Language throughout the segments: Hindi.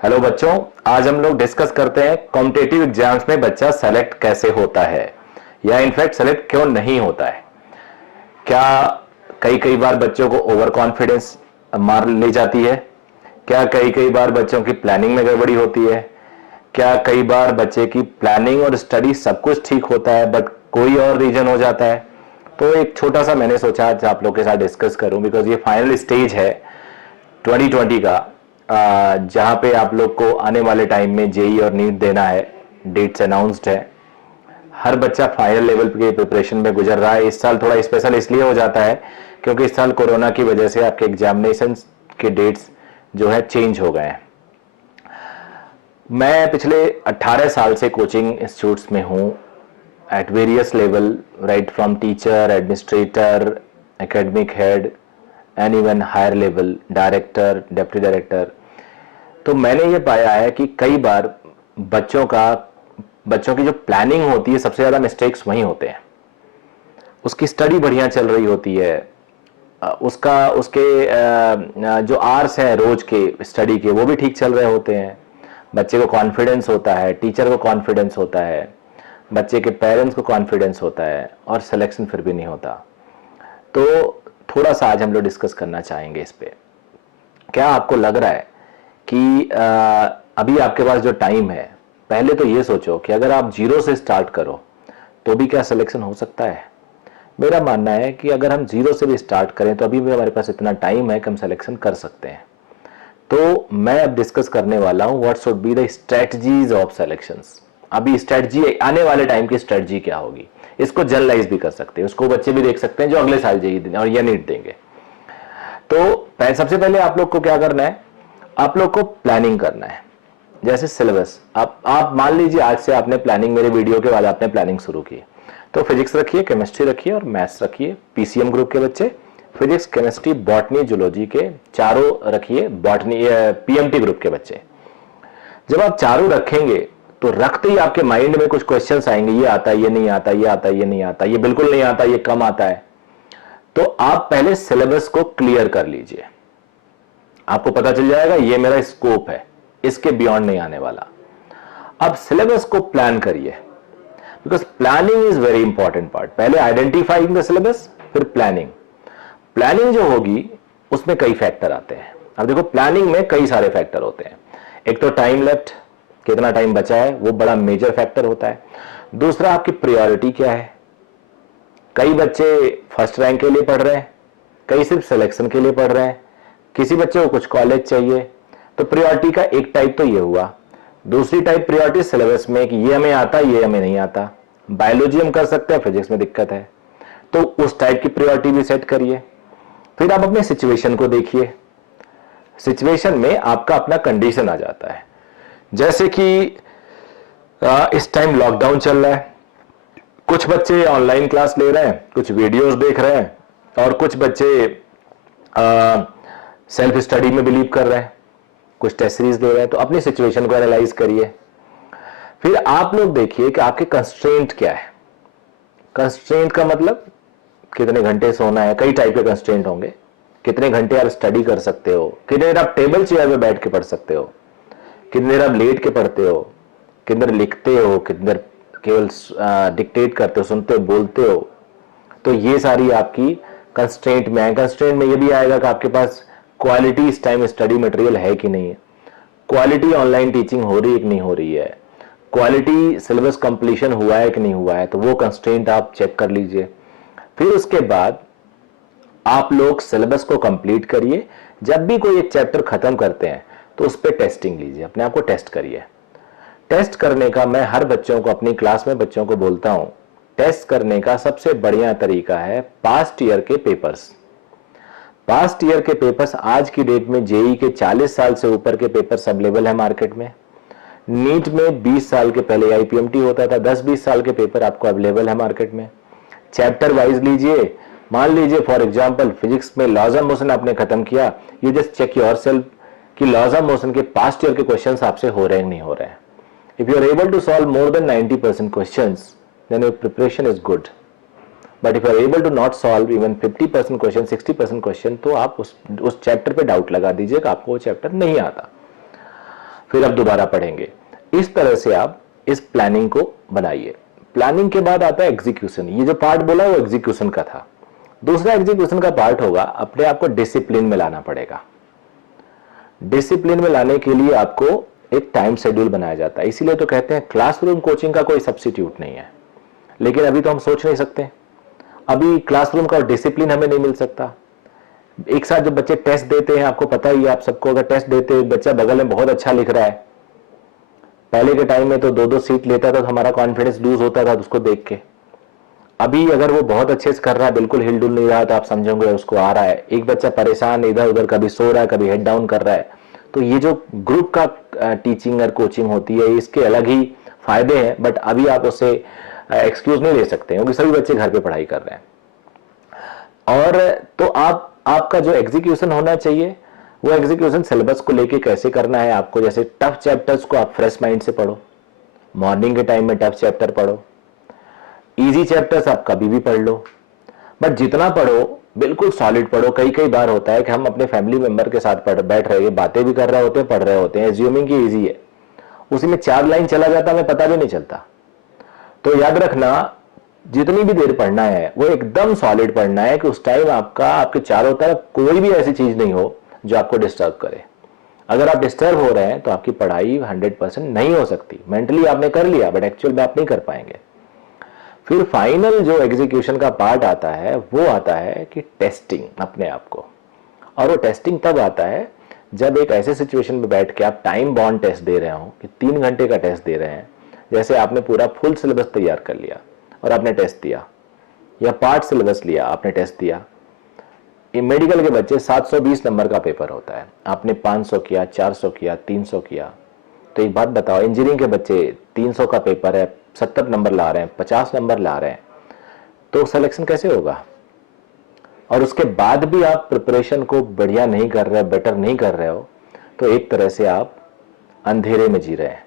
हेलो बच्चों, आज हम लोग डिस्कस करते हैं कॉम्पिटिटिव एग्जाम्स में बच्चा सेलेक्ट कैसे होता है या इनफैक्ट सेलेक्ट क्यों नहीं होता है। क्या कई कई बार बच्चों को ओवर कॉन्फिडेंस मार ले जाती है? क्या कई कई बार बच्चों की प्लानिंग में गड़बड़ी होती है? क्या कई बार बच्चे की प्लानिंग और स्टडी सब कुछ ठीक होता है बट कोई और रीजन हो जाता है? तो एक छोटा सा मैंने सोचा आज आप लोग के साथ डिस्कस करूं, बिकॉज ये फाइनल स्टेज है 2020 का, जहां पे आप लोग को आने वाले टाइम में जेई और नीट देना है। डेट्स अनाउंस्ड है। हर बच्चा फाइनल लेवल के प्रिपरेशन में गुजर रहा है। इस साल थोड़ा स्पेशल इसलिए हो जाता है क्योंकि इस साल कोरोना की वजह से आपके एग्जामिनेशन के डेट्स जो है चेंज हो गए हैं। मैं पिछले 18 साल से कोचिंग इंस्टीट्यूट्स में हूँ at various level, right from teacher, administrator, academic head and even higher level, director, deputy director. तो मैंने ये पाया है कि कई बार बच्चों की जो प्लानिंग होती है, सबसे ज़्यादा मिस्टेक्स वहीं होते हैं। उसकी स्टडी बढ़िया चल रही होती है, उसके जो आवर्स हैं रोज के स्टडी के वो भी ठीक चल रहे होते हैं। बच्चे को कॉन्फिडेंस होता है, टीचर को कॉन्फिडेंस होता है, बच्चे के पेरेंट्स को कॉन्फिडेंस होता है, और सिलेक्शन फिर भी नहीं होता। तो थोड़ा सा आज हम लोग डिस्कस करना चाहेंगे इस पे। क्या आपको लग रहा है कि अभी आपके पास जो टाइम है, पहले तो ये सोचो कि अगर आप जीरो से स्टार्ट करो तो भी क्या सिलेक्शन हो सकता है? मेरा मानना है कि अगर हम जीरो से भी स्टार्ट करें तो अभी भी हमारे पास इतना टाइम है कि हम सिलेक्शन कर सकते हैं। तो मैं अब डिस्कस करने वाला हूं what should be the strategies of selections. अभी स्ट्रेटजी, आने वाले टाइम की स्ट्रेटजी क्या होगी, इसको जनरलाइज भी कर सकते हैं, उसको बच्चे भी देख सकते हैं जो अगले साल जेईई और या नीट देंगे। तो सबसे पहले आप लोग को क्या करना है, आप लोग को प्लानिंग करना है। जैसे सिलेबस, आप मान लीजिए आज से आपने प्लानिंग, मेरे वीडियो के बाद आपने प्लानिंग शुरू की, तो फिजिक्स रखिए, केमिस्ट्री रखिए और मैथ्स रखिए। पीसीएम ग्रुप के बच्चे फिजिक्स, केमिस्ट्री, बॉटनी, जूलॉजी के चारों रखिए। बॉटनी पीएमटी ग्रुप के बच्चे जब आप चारों रखेंगे तो रखते ही आपके माइंड में कुछ क्वेश्चंस आएंगे, ये आता है, ये नहीं आता, ये आता है, ये नहीं आता, ये बिल्कुल नहीं आता, ये कम आता है। तो आप पहले सिलेबस को क्लियर कर लीजिए, आपको पता चल जाएगा ये मेरा स्कोप है, इसके बियॉन्ड नहीं आने वाला। अब सिलेबस को प्लान करिए, because planning is very important part. पहले आइडेंटिफाइंग द सिलेबस, फिर प्लानिंग। प्लानिंग जो होगी उसमें कई फैक्टर आते हैं। अब देखो, प्लानिंग में कई सारे फैक्टर होते हैं। एक तो टाइम लेफ्ट, कितना टाइम बचा है, वो बड़ा मेजर फैक्टर होता है। दूसरा, आपकी प्रायोरिटी क्या है। कई बच्चे फर्स्ट रैंक के लिए पढ़ रहे हैं, कई सिर्फ सिलेक्शन के लिए पढ़ रहे हैं, किसी बच्चे को कुछ कॉलेज चाहिए। तो प्रायोरिटी का एक टाइप तो ये हुआ। दूसरी टाइप प्रायोरिटी सिलेबस में कि ये हमें आता, ये हमें नहीं आता। बायोलॉजी हम कर सकते हैं, फिजिक्स में दिक्कत है, तो उस टाइप की प्रायोरिटी भी सेट करिए। फिर आप अपने सिचुएशन को देखिए। सिचुएशन में आपका अपना कंडीशन आ जाता है। जैसे कि इस टाइम लॉकडाउन चल रहा है, कुछ बच्चे ऑनलाइन क्लास ले रहे हैं, कुछ वीडियोस देख रहे हैं, और कुछ बच्चे सेल्फ स्टडी में बिलीव कर रहे हैं, कुछ टेस्ट सीरीज दे रहे हैं। तो अपनी सिचुएशन को एनालाइज करिए। फिर आप लोग देखिए कि आपके कंस्ट्रेंट क्या है। कंस्ट्रेंट का मतलब कितने घंटे सोना है, कई टाइप के कंस्ट्रेंट होंगे। कितने घंटे आप स्टडी कर सकते हो, कितने देर आप टेबल चेयर में बैठ के पढ़ सकते हो, कितनी देर आप लेट के पढ़ते हो, कितनी देर लिखते हो, कितनी देर केवल डिक्टेट करते हो, सुनते हो, बोलते हो। तो ये सारी आपकी कंस्ट्रेंट में है। कंस्ट्रेंट में ये भी आएगा कि आपके पास क्वालिटी इस टाइम स्टडी मटेरियल है कि नहीं है, क्वालिटी ऑनलाइन टीचिंग हो रही है कि नहीं हो रही है, क्वालिटी सिलेबस कंप्लीशन हुआ है कि नहीं हुआ है। तो वो कंस्ट्रेंट आप चेक कर लीजिए। फिर उसके बाद आप लोग सिलेबस को कंप्लीट करिए। जब भी कोई एक चैप्टर खत्म करते हैं तो उस पर टेस्टिंग लीजिए, अपने आप को टेस्ट करिए। टेस्ट करने का मैं हर बच्चों को, अपनी क्लास में बच्चों को बोलता हूं, टेस्ट करने का सबसे बढ़िया तरीका है पास्ट ईयर के पेपर्स। पास्ट ईयर के पेपर्स आज की डेट में जेई के 40 साल से ऊपर के पेपर्स अवेलेबल है मार्केट में। नीट में 20 साल के पहले आईपीएमटी होता था, 10-20 साल के पेपर आपको अवेलेबल है मार्केट में। चैप्टर वाइज लीजिए। मान लीजिए फॉर एग्जांपल फिजिक्स में लॉज ऑफ मोशन आपने खत्म किया, यू जस्ट चेक योरसेल्फ कि लॉज ऑफ मोशन के पास्ट ईयर के क्वेश्चंस आपसे हो रहे हैं नहीं हो रहे हैं। If you are able to solve more than 90% questions, then your preparation is good. But if you are able to not solve even 50% question, 60% question, तो आप उस चैप्टर पे डाउट लगा दीजिए कि आपको वो चैप्टर नहीं आता। फिर अब दोबारा पढ़ेंगे। इस तरह से आप इस प्लानिंग को बनाइए। प्लानिंग के बाद आता है एग्जीक्यूशन। ये जो पार्ट बोला वो एग्जीक्यूशन का था। दूसरा एग्जीक्यूशन का पार्ट होगा अपने आप को डिसिप्लिन में लाना पड़ेगा। डिसिप्लिन में लाने के लिए आपको एक टाइम शेड्यूल बनाया जाता है। इसीलिए तो कहते हैं क्लासरूम कोचिंग का कोई सब्स्टिट्यूट नहीं है। लेकिन अभी तो हम सोच नहीं सकते, अभी क्लासरूम का डिसिप्लिन हमें नहीं मिल सकता। एक साथ जब बच्चे टेस्ट देते हैं, आपको पता ही है, आप सबको अगर टेस्ट देते हैं, बच्चा बगल में बहुत अच्छा लिख रहा है, पहले के टाइम में तो 2-2 सीट लेता था तो हमारा कॉन्फिडेंस लूज होता था उसको देख के। अभी अगर वो बहुत अच्छे से कर रहा है, बिल्कुल हिलडुल नहीं रहा, तो आप समझोगे उसको आ रहा है। एक बच्चा परेशान इधर उधर, कभी सो रहा है, कभी हेड डाउन कर रहा है। तो ये जो ग्रुप का टीचिंग और कोचिंग होती है, इसके अलग ही फायदे हैं, बट अभी आप उससे एक्सक्यूज नहीं ले सकते क्योंकि सभी बच्चे घर पे पढ़ाई कर रहे हैं। और तो आपका जो एग्जीक्यूशन होना चाहिए, वो एग्जीक्यूशन सिलेबस को लेके कैसे करना है आपको। जैसे टफ चैप्टर्स को आप फ्रेश माइंड से पढ़ो, मॉर्निंग के टाइम में टफ चैप्टर पढ़ो, इजी चैप्टर्स आप कभी भी पढ़ लो, बट जितना पढ़ो बिल्कुल सॉलिड पढ़ो। कई कई बार होता है कि हम अपने फैमिली मेंबर के साथ बैठ रहे हैं, बातें भी कर रहे होते हैं, पढ़ रहे होते हैं, एज्यूमिंग की इजी है, उसी में 4 लाइन चला जाता, हमें पता भी नहीं चलता। तो याद रखना, जितनी भी देर पढ़ना है वो एकदम सॉलिड पढ़ना है कि उस टाइम आपके चारों तरफ कोई भी ऐसी चीज नहीं हो जो आपको डिस्टर्ब करे। अगर आप डिस्टर्ब हो रहे हैं तो आपकी पढ़ाई 100% नहीं हो सकती। मेंटली आपने कर लिया बट एक्चुअल में आप नहीं कर पाएंगे। फिर फाइनल जो एग्जीक्यूशन का पार्ट आता है वो आता है कि टेस्टिंग अपने आप को। और वो टेस्टिंग तब आता है जब एक ऐसे सिचुएशन में बैठ के आप टाइम बाउंड टेस्ट दे रहे हो कि 3 घंटे का टेस्ट दे रहे हैं। जैसे आपने पूरा फुल सिलेबस तैयार कर लिया और आपने टेस्ट दिया, या पार्ट सिलेबस लिया आपने टेस्ट दिया। मेडिकल के बच्चे 720 नंबर का पेपर होता है, आपने 500 किया, 400 किया, 300 किया। तो एक बात बताओ, इंजीनियरिंग के बच्चे 300 का पेपर है, 70 नंबर ला रहे हैं, 50 नंबर ला रहे हैं, तो सिलेक्शन कैसे होगा। और उसके बाद भी आप प्रिपरेशन को बढ़िया नहीं कर रहे, बेटर नहीं कर रहे हो, तो एक तरह से आप अंधेरे में जी रहे हैं।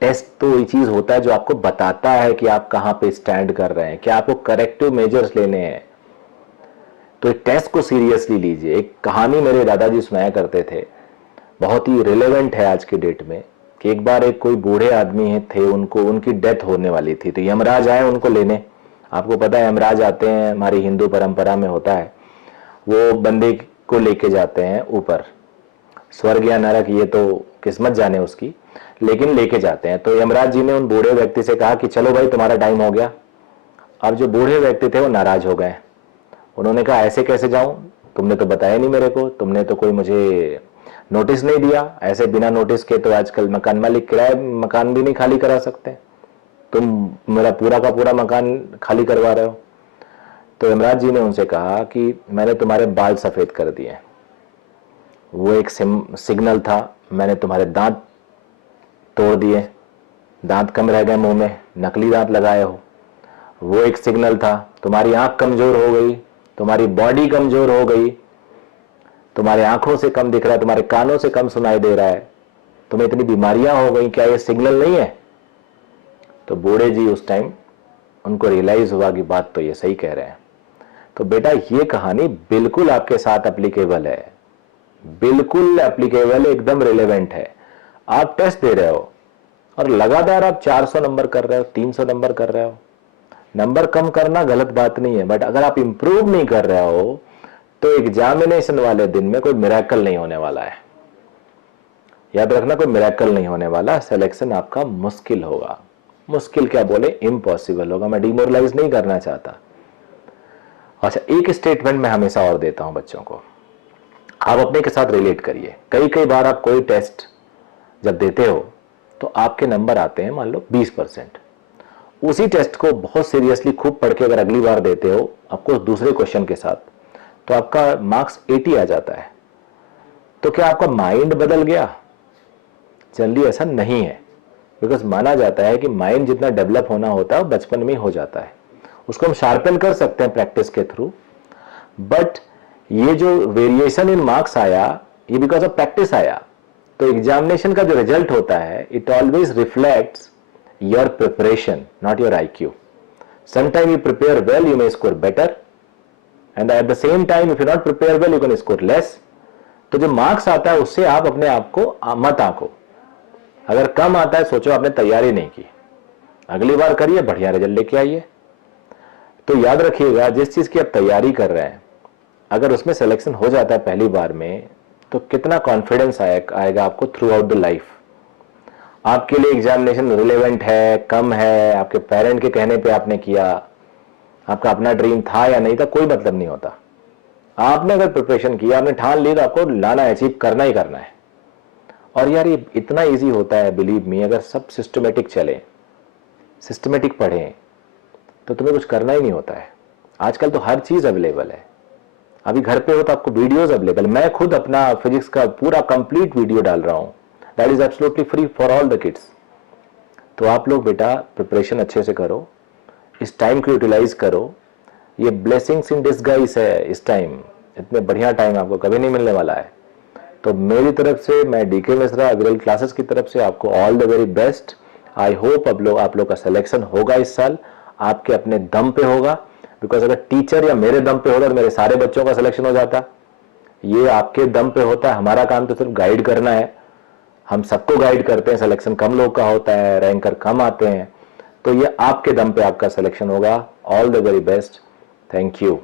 टेस्ट तो ये चीज होता है जो आपको बताता है कि आप कहां पे स्टैंड कर रहे हैं, क्या आपको करेक्टिव मेजर्स लेने हैं। तो टेस्ट को सीरियसली लीजिए। एक कहानी मेरे दादाजी सुनाया करते थे, बहुत ही रिलेवेंट है आज के डेट में, कि एक बार एक कोई बूढ़े आदमी थे, उनकी डेथ होने वाली थी, तो यमराज आए उनको लेने। आपको पता है यमराज आते हैं, हमारी हिंदू परंपरा में होता है, वो बंदे को लेके जाते हैं ऊपर, स्वर्ग या नरक ये तो किस्मत जाने उसकी, लेकिन लेके जाते हैं। तो यमराज जी ने उन बूढ़े व्यक्ति से कहा कि चलो भाई तुम्हारा टाइम हो गया। अब जो बूढ़े व्यक्ति थे वो नाराज हो गए। उन्होंने कहा ऐसे कैसे जाऊं, तुमने तो बताया नहीं मेरे को, तुमने तो कोई मुझे नोटिस नहीं दिया। ऐसे बिना नोटिस के तो आजकल मकान मालिक किराए मकान भी नहीं खाली करा सकते, तुम मेरा पूरा का पूरा मकान खाली करवा रहे हो। तो यमराज जी ने उनसे कहा कि मैंने तुम्हारे बाल सफेद कर दिए, वो एक सिग्नल था। मैंने तुम्हारे दांत तोड़ दिए, दांत कम रह गए मुंह में, नकली दांत लगाए हो, वो एक सिग्नल था। तुम्हारी आंख कमजोर हो गई, तुम्हारी बॉडी कमजोर हो गई, तुम्हारे आंखों से कम दिख रहा है, तुम्हारे कानों से कम सुनाई दे रहा है, तुम्हें इतनी बीमारियां हो गई, क्या ये सिग्नल नहीं है। तो बूढ़े जी उस टाइम उनको रियलाइज हुआ कि बात तो ये सही कह रहे हैं। तो बेटा ये कहानी बिल्कुल आपके साथ एप्लीकेबल है, बिल्कुल एप्लीकेबल, एकदम रिलेवेंट है। आप टेस्ट दे रहे हो और लगातार आप 400 नंबर कर रहे हो, 300 नंबर कर रहे हो। नंबर कम करना गलत बात नहीं है, बट अगर आप इंप्रूव नहीं कर रहे हो तो एग्जामिनेशन वाले दिन में कोई मिरेकल नहीं होने वाला है। याद रखना, कोई मिरेकल नहीं होने वाला, सिलेक्शन आपका मुश्किल होगा। मुश्किल क्या बोले, इम्पॉसिबल होगा। मैं डिमोरलाइज नहीं करना चाहता। अच्छा, एक स्टेटमेंट मैं हमेशा और देता हूं बच्चों को, आप अपने के साथ रिलेट करिए। कई कई बार आप कोई टेस्ट जब देते हो तो आपके नंबर आते हैं मान लो 20%। उसी टेस्ट को बहुत सीरियसली खूब पढ़ के अगर अगली बार देते हो आपको दूसरे क्वेश्चन के साथ, तो आपका मार्क्स 80 आ जाता है। तो क्या आपका माइंड बदल गया? जनरली ऐसा नहीं है, बिकॉज माना जाता है कि माइंड जितना डेवलप होना होता है वो बचपन में हो जाता है। उसको हम शार्पन कर सकते हैं प्रैक्टिस के थ्रू, बट ये जो वेरिएशन इन मार्क्स आया ये बिकॉज ऑफ प्रैक्टिस आया। तो एग्जामिनेशन का जो रिजल्ट होता है it always reflects your preparation, not your IQ. Sometimes you prepare well, you may score better, and at the same time if you not prepare well you can score less. तो जो मार्क्स आता है उससे आप अपने आप को मत आंको, अगर कम आता है सोचो आपने तैयारी नहीं की, अगली बार करिए, बढ़िया रिजल्ट लेके आइए। तो याद रखिएगा, जिस चीज की आप तैयारी कर रहे हैं अगर उसमें सिलेक्शन हो जाता है पहली बार में, तो कितना कॉन्फिडेंस आएगा आपको थ्रू आउट द लाइफ। आपके लिए एग्जामिनेशन रिलेवेंट है, कम है, आपके पेरेंट के कहने पे आपने किया, आपका अपना ड्रीम था या नहीं था, कोई मतलब नहीं होता। आपने अगर प्रिपरेशन किया, आपने ठान ली, तो आपको लाना है, अचीव करना ही करना है। और यार ये इतना इजी होता है, बिलीव मी, अगर सब सिस्टमेटिक चले, सिस्टमेटिक पढ़ें, तो तुम्हें कुछ करना ही नहीं होता है। आजकल तो हर चीज अवेलेबल है। अभी घर पे हो तो आपको वीडियोस अवेलेबल, मैं खुद अपना फिजिक्स का पूरा कंप्लीट वीडियो डाल रहा हूं, that is absolutely free for all the kids. तो आप लोग बेटा प्रिपरेशन अच्छे से करो, इस टाइम को यूटिलाइज करो। ये ब्लेसिंग्स इन डिसगाइज है इस टाइम, इतने बढ़िया टाइम आपको कभी नहीं मिलने वाला है। तो मेरी तरफ से, मैं डीके मिश्रा अग्रल क्लासेस की तरफ से आपको all the very best. I hope आप लोग का सिलेक्शन होगा इस साल, आपके अपने दम पे होगा। बिकॉज अगर टीचर या मेरे दम पे होता तो मेरे सारे बच्चों का सिलेक्शन हो जाता। ये आपके दम पे होता है, हमारा काम तो सिर्फ गाइड करना है। हम सबको गाइड करते हैं, सिलेक्शन कम लोग का होता है, रैंकर कम आते हैं। तो ये आपके दम पे आपका सिलेक्शन होगा। All the very best, thank you.